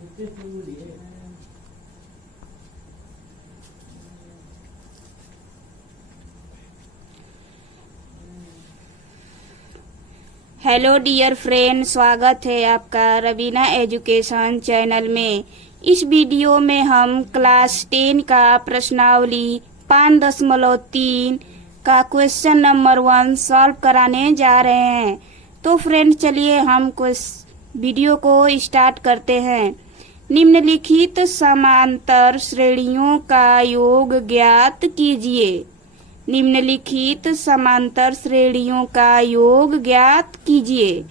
Hello dear friend, स्वागत है आपका रवीना एजुकेशन चैनल में। इस वीडियो में हम क्लास 10 का प्रश्नावली 5.3 का क्वेश्चन नंबर 1 सॉल्व कराने जा रहे हैं। तो फ्रेंड चलिए हम वीडियो को स्टार्ट करते हैं। निम्नलिखित समांतर श्रेणियों का योग ज्ञात कीजिए। निम्नलिखित समांतर श्रेणियों का योग ज्ञात कीजिए।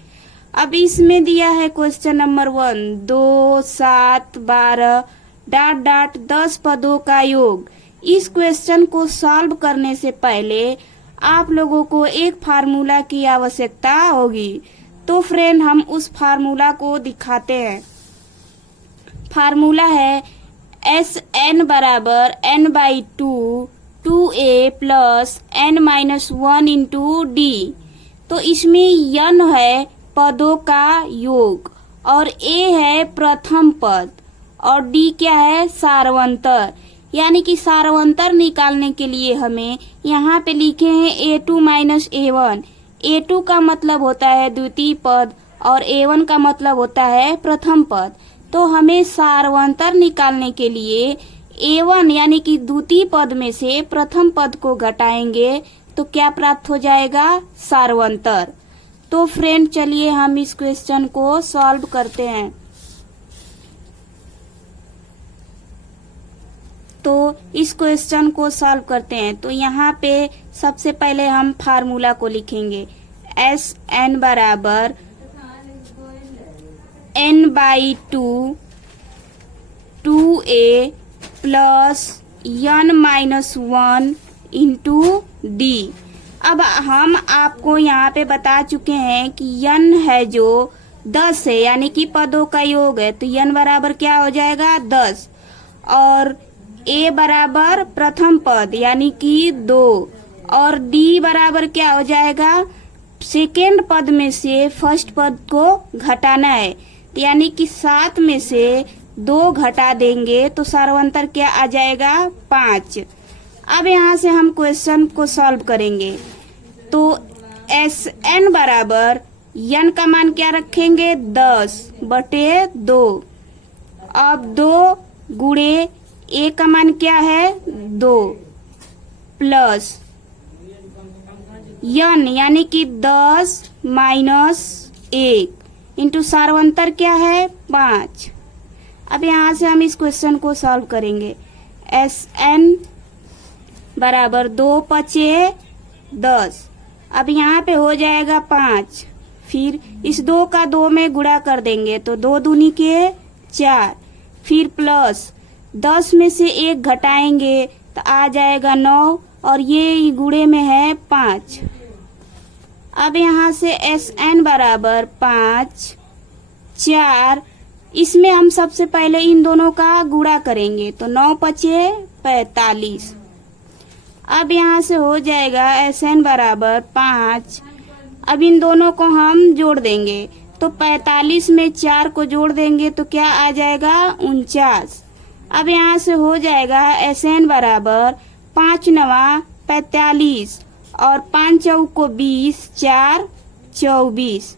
अब इसमें दिया है क्वेश्चन नंबर 1 2, 7, 12 ... 10 पदों का योग। इस क्वेश्चन को सॉल्व करने से पहले आप लोगों को एक फार्मूला की आवश्यकता होगी। तो फ्रेंड हम उस फार्मूला को दिखाते हैं। फार्मूला है Sn बराबर n/2 2a plus n-1 into D. तो इसमें n है पदों का योग और a है प्रथम पद और d क्या है सारवंतर। यानी कि सारवंतर निकालने के लिए हमें यहाँ पे लिखे हैं a2 माइनस a1। a2 का मतलब होता है द्वितीय पद और a1 का मतलब होता है प्रथम पद। तो हमें सारवंतर निकालने के लिए a1 यानी कि द्वितीय पद में से प्रथम पद को घटाएंगे तो क्या प्राप्त हो जाएगा सारवंतर। तो फ्रेंड चलिए हम इस क्वेश्चन को सॉल्व करते हैं। तो इस क्वेश्चन को सॉल्व करते हैं। तो यहाँ पे सबसे पहले हम फार्मूला को लिखेंगे। Sn बराबर n/2 2a plus n-1 into D. अब हम आपको यहाँ पे बता चुके हैं कि n है जो 10 है यानी कि पदों का योग है। तो n बराबर क्या हो जाएगा 10 और a बराबर प्रथम पद यानी कि 2 और d बराबर क्या हो जाएगा सेकेंड पद में से फर्स्ट पद को घटाना है। यानी कि 7 में से 2 घटा देंगे तो सारवंतर क्या आ जाएगा 5। अब यहाँ से हम क्वेश्चन को सॉल्व करेंगे। तो Sn बराबर n का मान क्या रखेंगे 10/2। अब 2 गुणे a का मान क्या है 2 प्लस n यानी कि 10 माइनस 1 इंटू सारवंतर क्या है 5। अब यहाँ से हम इस क्वेश्चन को सॉल्व करेंगे। Sn बराबर 2×5 = 10। अब यहाँ पे हो जाएगा 5। फिर इस 2 का 2 में गुणा कर देंगे तो 2 दूनी के 4। फिर प्लस 10 में से 1 घटाएंगे तो आ जाएगा 9 और ये गुणे में है 5। अब यहाँ से Sn बराबर 5 4। इसमें हम सबसे पहले इन दोनों का गुणा करेंगे तो 9×5 = 45। अब यहाँ से हो जाएगा Sn बराबर 5। अब इन दोनों को हम जोड़ देंगे तो 45 में 4 को जोड़ देंगे तो क्या आ जाएगा 49। अब यहाँ से हो जाएगा Sn बराबर 5×9 = 45 और 5×4 = 20 4 = 24।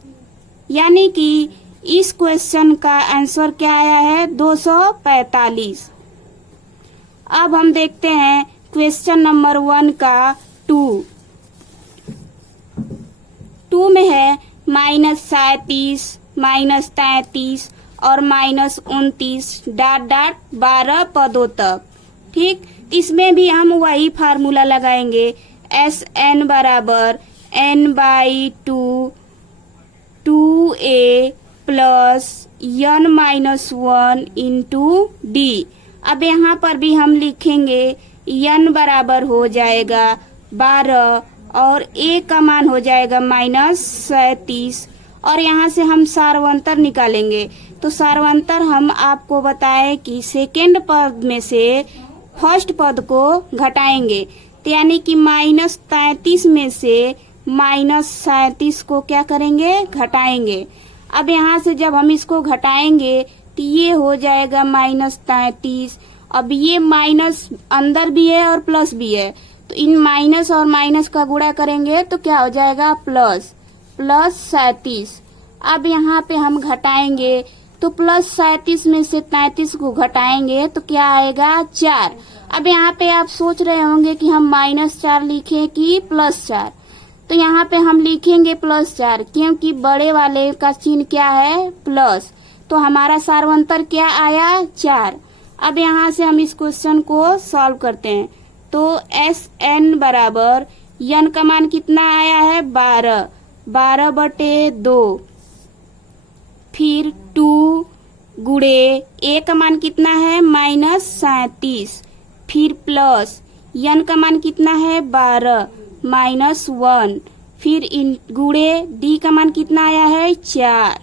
यानी कि इस क्वेश्चन का आंसर क्या आया है 245। अब हम देखते हैं क्वेश्चन नंबर 1 का 2 में है -37 -33 और -29 ... 12 पदों तक। ठीक, इसमें भी हम वही फार्मूला लगाएंगे। Sn बराबर n/2 2a plus n-1 into D. अब यहाँ पर भी हम लिखेंगे n बराबर हो जाएगा 12 और a का मान हो जाएगा -37 और यहाँ से हम सारवंतर निकालेंगे। तो सारवंतर हम आपको बताएं कि सेकेंड पद में से फर्स्ट पद को घटाएंगे। तो यानी कि -33 में से -37 को क्या करेंगे घटाएंगे। अब यहाँ से जब हम इसको घटाएंगे तो ये हो जाएगा -33। अब ये माइनस अंदर भी है और प्लस भी है, तो इन माइनस और माइनस का गुणा करेंगे तो क्या हो जाएगा प्लस 37। अब यहाँ पे हम घटाएंगे तो +37 में से 33 को घटाएंगे तो क्या आएगा 4। अब यहाँ पे आप सोच रहे होंगे कि हम -4 लिखें कि +4, तो यहाँ पे हम लिखेंगे +4 क्योंकि बड़े वाले का चिन्ह क्या है प्लस, तो हमारा सार्वंतर क्या आया 4। अब यहाँ से हम इस क्वेश्चन को सॉल्व करते हैं तो SN बराबर n का मान कितना आया है 12/2, फिर 2 गुणे a का मान कितना है -37, फिर प्लस n का मान कितना है 12 -1, फिर इन गुणे d का मान कितना आया है 4।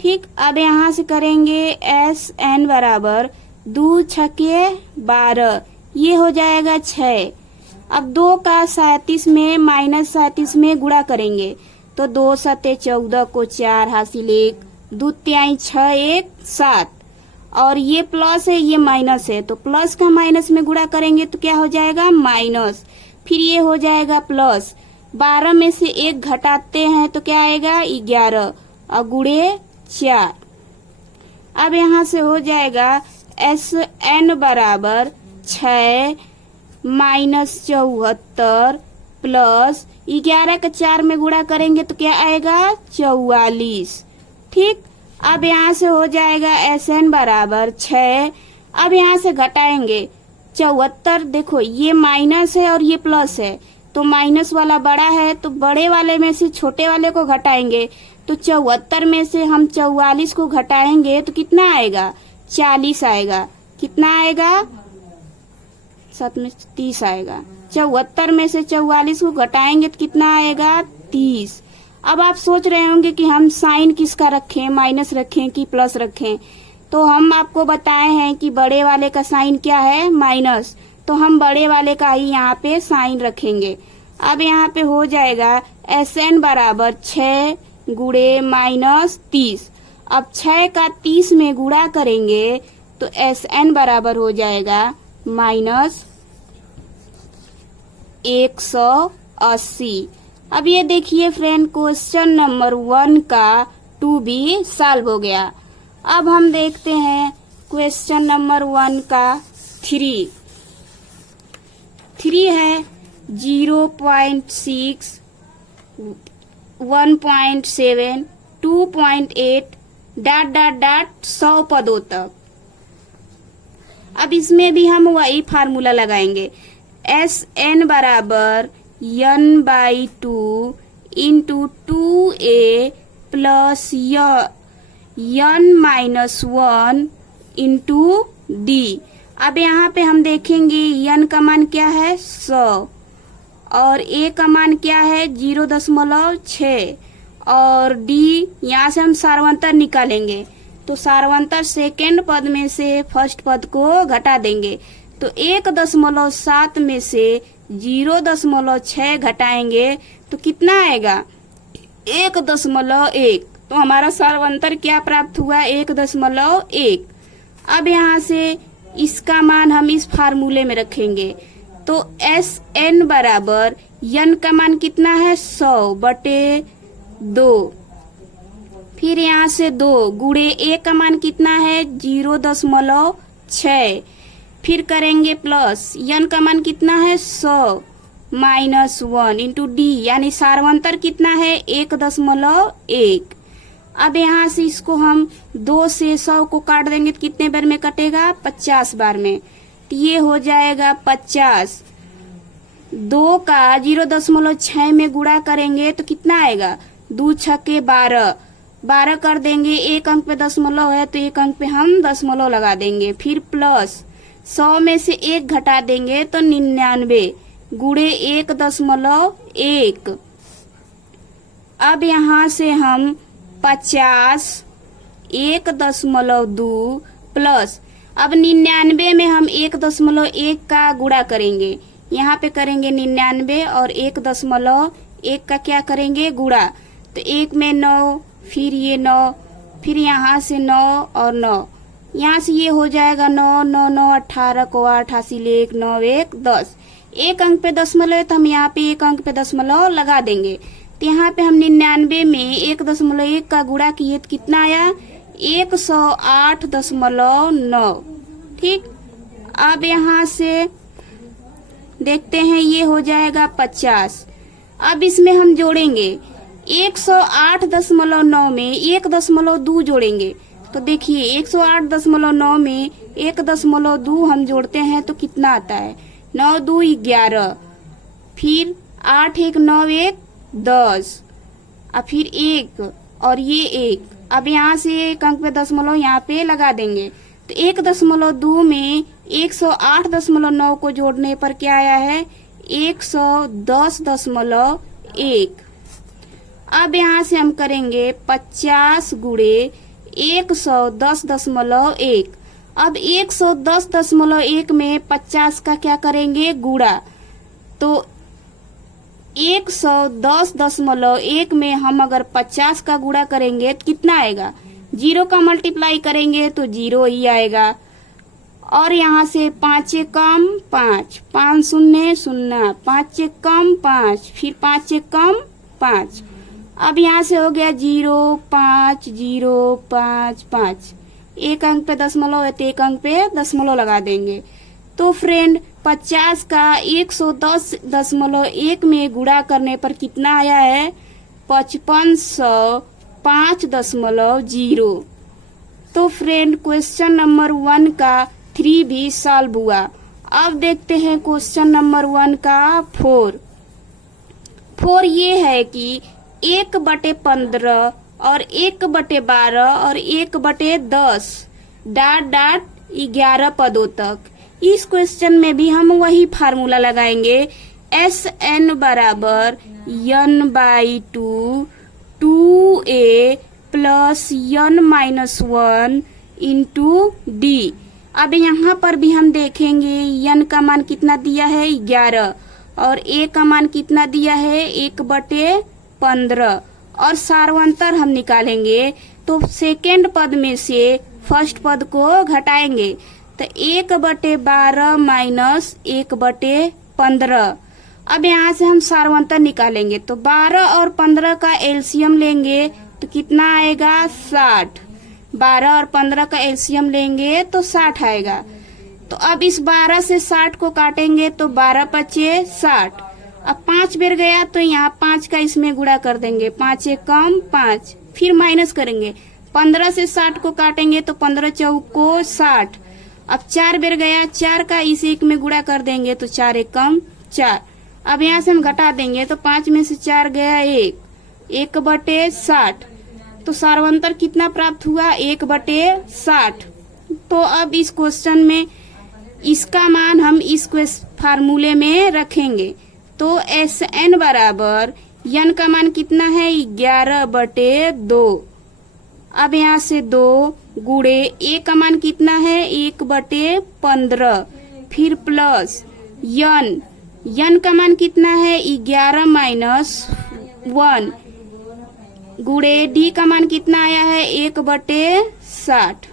ठीक, अब यहाँ से करेंगे SN बराबर 2 छके 12, ये हो जाएगा 6। अब 2 का 37 में -37 में गुणा करेंगे तो 2 सते 14 को 4 हासिल 1, 2 तिहाई 6 1 7, और ये प्लस है ये माइनस है तो प्लस का माइनस में गुणा करेंगे तो क्या हो जाएगा माइनस, फिर ये हो जाएगा प्लस। 12 में से 1 घटाते हैं तो क्या आएगा 11 और गुणे 4। अब यहाँ से हो जाएगा SN बराबर 6 -74 प्लस 11 का 4 में गुणा करेंगे तो क्या आएगा 44। ठीक, अब यहाँ से हो जाएगा SN बराबर 6। अब यहाँ से घटाएंगे 74, देखो ये माइनस है और ये प्लस है तो माइनस वाला बड़ा है तो बड़े वाले में से छोटे वाले को घटाएंगे, तो 74 में से हम 44 को घटाएंगे तो कितना आएगा 40 आएगा। कितना आएगा 7 में 30 आएगा। 74 में से 44 को घटाएंगे तो कितना आएगा 30। अब आप सोच रहे होंगे कि हम साइन किसका रखें, माइनस रखें कि प्लस रखें, तो हम आपको बताए हैं कि बड़े वाले का साइन क्या है माइनस, तो हम बड़े वाले का ही यहाँ पे साइन रखेंगे। अब यहाँ पे हो जाएगा SN बराबर 6 गुणे -30। अब 6 का 30 में गुणा करेंगे तो SN बराबर हो जाएगा -180। अब ये देखिए फ्रेंड, क्वेश्चन नंबर 1 का 2B सॉल्व हो गया। अब हम देखते हैं क्वेश्चन नंबर 1 का 3 है 0.6 1.7 2.8 ... 100 पदों तक। अब इसमें भी हम वही फार्मूला लगाएंगे, SN बराबर n/2 into 2a plus n-1 into d। अब यहाँ पे हम देखेंगे n का मान क्या है 100 और a का मान क्या है 0.6 और d यहाँ से हम सार्वंतर निकालेंगे तो सार्वंतर सेकेंड पद में से फर्स्ट पद को घटा देंगे तो 1.7 में से 0.6 घटाएंगे तो कितना आएगा 1.1। तो हमारा सार्वंतर क्या प्राप्त हुआ 1.1। अब यहाँ से इसका मान हम इस फार्मूले में रखेंगे तो SN बराबर n का मान कितना है 100/2, फिर यहाँ से 2 गुणे a का मान कितना है 0.6, फिर करेंगे प्लस n का मान कितना है 100 -1 इंटू d, यानी सार्वंतर कितना है 1.1। अब यहाँ से इसको हम 2 से 100 को काट देंगे तो कितने बार में कटेगा 50 बार में, तो ये हो जाएगा 50। 2 का 0.6 में गुणा करेंगे तो कितना आएगा 2 छके 12 कर देंगे, एक अंक पे दशमलव है तो एक अंक पे हम दशमलव लगा देंगे, फिर प्लस 100 में से 1 घटा देंगे तो 99 गुणे 1.1। अब यहाँ से हम 50 1.2 प्लस, अब 99 में हम 1.1 का गुणा करेंगे, यहाँ पे करेंगे 99 और 1.1 का क्या करेंगे गुणा, तो 1 में 9 फिर ये 9 फिर यहाँ से 9 और 9, यहाँ से ये हो जाएगा 9 9 9 18 को 88 ले 1 9 1 10। एक अंक पे दशमलव है तो हम यहाँ पे एक अंक पे दशमलव लगा देंगे। तो यहाँ पे हम 99 में 1.1 का गुणा किए तो कितना आया 108.9। ठीक, अब यहाँ से देखते हैं ये हो जाएगा 50। अब इसमें हम जोड़ेंगे 108.9 में 1.2 जोड़ेंगे। तो देखिए 108.9 में 1.2 हम जोड़ते हैं तो कितना आता है 9 2 11, फिर 8 1 9 1 10, अब फिर 1 और ये 1। अब यहाँ से एक अंक पे दशमलव यहाँ पे लगा देंगे। तो 1.2 में 108.9 को जोड़ने पर क्या आया है 110.1। अब यहाँ से हम करेंगे 50 गुणे 110.1। अब 110.1 में 50 का क्या करेंगे गुणा। तो 110.1 में हम अगर 50 का गुणा करेंगे तो कितना आएगा, 0 का मल्टीप्लाई करेंगे तो 0 ही आएगा। और यहाँ से 5 कम 5, 5 शून्य 0, 5 कम 5, फिर 5 कम 5। अब यहाँ से हो गया 0 5 0 5 5। एक अंक पे दशमलव है तो एक अंक पे दशमलव लगा देंगे। तो फ्रेंड 50 का 110.1 में गुणा करने पर कितना आया है 5505.0। तो फ्रेंड क्वेश्चन नंबर 1 का 3 भी सॉल्व हुआ। अब देखते हैं क्वेश्चन नंबर 1 का 4 ये है कि 1/15 और 1/12 और 1/10 डॉट डॉट 11 पदों तक। इस क्वेश्चन में भी हम वही फार्मूला लगाएंगे SN बराबर n/2 2a plus n-1 into D. अब यहाँ पर भी हम देखेंगे n का मान कितना दिया है 11 और a का मान कितना दिया है 1/15 और सारवंतर हम निकालेंगे। तो सेकेंड पद में से फर्स्ट पद को घटाएंगे तो 1/12 माइनस 1/15। अब यहाँ से हम सारवंतर निकालेंगे तो 12 और 15 का एलसीएम लेंगे तो कितना आएगा 60। 12 और 15 का एलसीएम लेंगे तो 60 आएगा। तो अब इस 12 से 60 को काटेंगे तो 12 पचे 60। अब 5 बेर गया तो यहाँ 5 का इसमें गुणा कर देंगे, 5 कम 5, फिर माइनस करेंगे। 15 से 60 को काटेंगे तो 15 चौको 60। अब 4 बेर गया, 4 का इस एक में गुणा कर देंगे तो 4 कम 4। अब यहाँ से हम घटा देंगे तो 5 में से 4 गया 1/60। तो सारवंतर कितना प्राप्त हुआ 1/60। तो अब इस क्वेश्चन में इसका मान हम इस फार्मूले में रखेंगे। तो SN बराबर n का मान कितना है 11/2। अब यहाँ से 2 गुणे a का मान कितना है 1/15, फिर प्लस n का मान कितना है 11 माइनस 1 गुणे d का मान कितना आया है 1/60।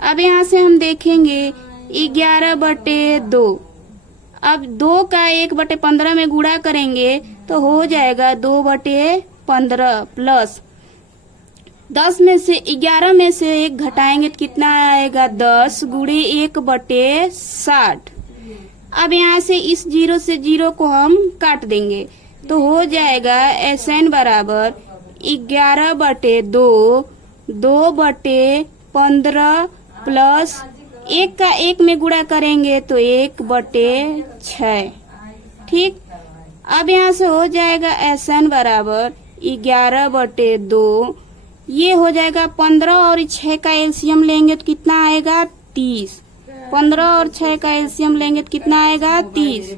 अब यहाँ से हम देखेंगे 11/2। अब 2 का 1/15 में गुणा करेंगे तो हो जाएगा 2/15 प्लस 10 में से 11 में से 1 घटाएंगे तो कितना आएगा 10 गुणे 1/60। अब यहाँ से इस 0 से 0 को हम काट देंगे तो हो जाएगा SN बराबर 11/2 2/15 प्लस 1 का 1 में गुणा करेंगे तो 1/6। ठीक, अब यहाँ से हो जाएगा SN बराबर 11/2, ये हो जाएगा 15 और 6 का एलसीएम लेंगे तो कितना आएगा 30। 15 और 6 का एलसीएम लेंगे तो कितना आएगा 30।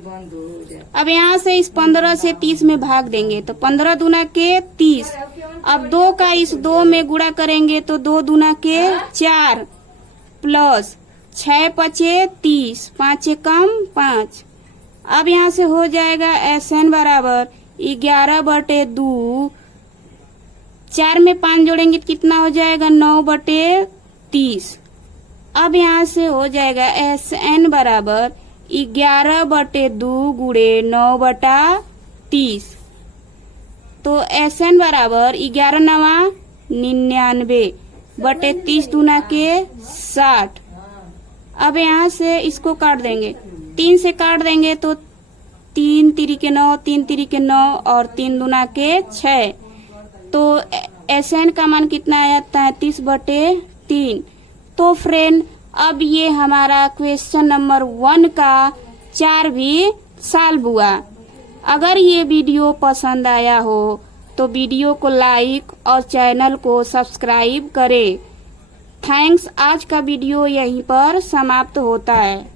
अब यहाँ से इस 15 से 30 में भाग देंगे तो 15 दूना के 30। अब 2 का इस 2 में गुणा करेंगे तो 2 दूना के 4 प्लस 6 पचे 30, 5 कम 5। अब यहाँ से हो जाएगा SN बराबर 11/2 4 में 5 जोड़ेंगे तो कितना हो जाएगा 9/30। अब यहाँ से हो जाएगा SN बराबर 11/2 गुणे 9/30। तो SN बराबर 11 नवा 99/30 दूना के 60। अब यहाँ से इसको काट देंगे, 3 से काट देंगे तो 3 तिरी के 9, 3 तिरी के 9 और 3 दूना के 6। तो SN का मान कितना आया 33/3। तो फ्रेंड अब ये हमारा क्वेश्चन नंबर 1 का 4 भी सॉल्व हुआ। अगर ये वीडियो पसंद आया हो तो वीडियो को लाइक और चैनल को सब्सक्राइब करें। थैंक्स। आज का वीडियो यहीं पर समाप्त होता है।